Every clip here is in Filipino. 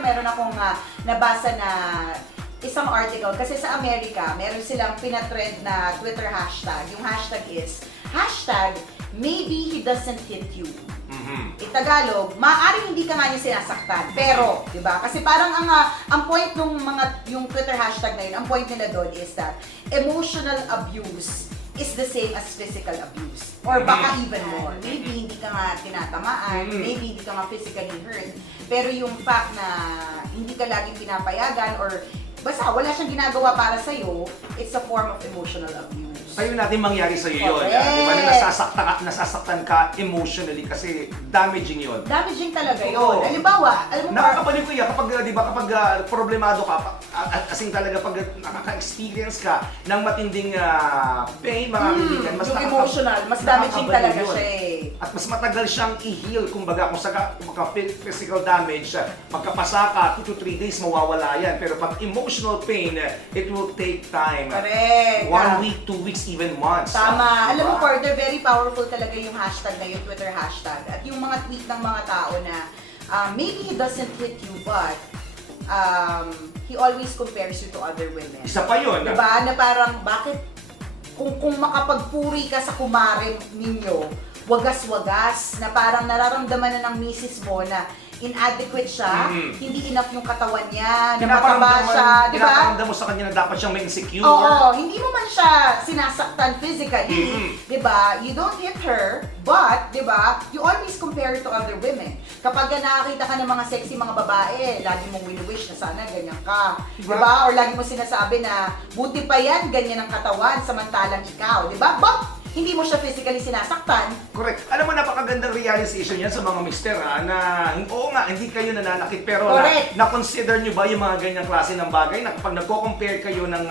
meron akong nabasa na isang article, kasi sa Amerika, meron silang pinatrend na Twitter hashtag. Yung hashtag is, #maybe he doesn't hit you. Tagalog, maaaring hindi ka nga niya sinasaktan. Pero, di ba? Kasi parang ang point ng yung Twitter hashtag na yun, ang point nila doon is that emotional abuse is the same as physical abuse. Or baka even more. Maybe hindi ka nga tinatamaan, maybe hindi ka nga physically hurt, pero yung fact na hindi ka laging pinapayagan or basta wala siyang ginagawa para sa'yo, it's a form of emotional abuse. Ayaw natin mangyari sa'yo yun. Di ba na nasasaktan ka emotionally kasi damaging yun. Damaging talaga yun. Halimbawa, alam mo nakakabalik ko yan kapag problemado ka, asing talaga pag nakaka-experience ka ng matinding pain, mga kaibigan, mas yung emotional, mas damaging talaga siya eh. At mas matagal siyang i-heal, kumbaga, kung sa physical damage, magkapasa ka, 2 to 3 days, mawawala yan. Pero pag emotional pain, it will take time. Correct. 1 week, 2 weeks, even months. Tama. Alam mo, partner, very powerful talaga yung hashtag na yung Twitter hashtag. At yung mga tweet ng mga tao na maybe he doesn't hit you, but he always compares you to other women. Isa pa yun. Diba? Na parang, bakit kung makapagpuri ka sa kumare ninyo, wagas-wagas, na parang nararamdaman na ng misis mo na inadequate siya, hindi enough yung katawan niya, na mataba siya, di ba? Pinaparamdam mo sa kanya na dapat siyang may insecure. Oo, hindi mo man siya sinasaktan physically, di ba? You don't hit her, but, di ba, you always compare it to other women. Kapag nakakita ka ng mga sexy mga babae, lagi mong wini-wish na sana ganyan ka, di ba? Or lagi mo sinasabi na, buti pa yan, ganyan ang katawan, samantalang ikaw, di ba? But, hindi mo siya physically sinasaktan. Correct. Alam mo, napakagandang realization yan sa mga mister na oo nga, hindi kayo nananakit pero na-consider nyo ba yung mga ganyang klase ng bagay na kapag nagko-compare kayo ng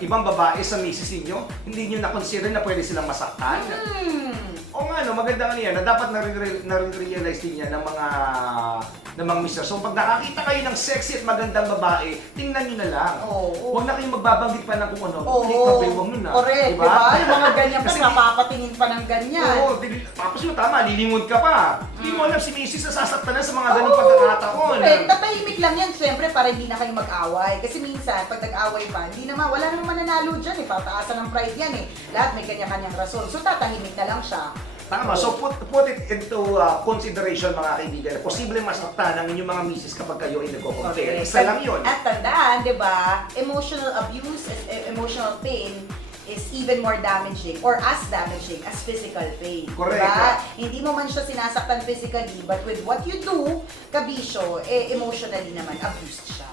ibang babae sa misis niyo, hindi nyo na-consider na pwede silang masaktan? Oo nga, no, maganda nga niya na dapat na-realize din yan ng mga mister. So pag nakakita kayo ng sexy at magandang babae, tingnan nyo na lang. Huwag na kayong magbabanggit pa ng kung ano. Huwag nun na. Correct, diba? Yung mga ganyan pa, napapatingin pa ng ganyan. Oo, tapos yung tama, lilimod ka pa. Hindi mo alam si Mrs. nasasaktan na sa mga ganong pagkakataon. Correct, tatahimik lang yan, syempre, para hindi na kayo mag-away. Kasi minsan, pag nag-away pa, hindi naman, wala namang mananalo dyan eh. Pataasan ng pride yan eh. Lahat may kanya-kanyang rason. So tatahimik na lang siya. Tama. So put it into consideration, mga kaibigan. Posible masaktan ang inyong mga misis kapag kayo ay nagko-compare. Isa lang yun. At tandaan, di ba, emotional abuse, emotional pain is even more damaging or as damaging as physical pain. Correct. Diba? Hindi mo man siya sinasaktan physically, but with what you do, kabisyo, emotionally naman, abused siya.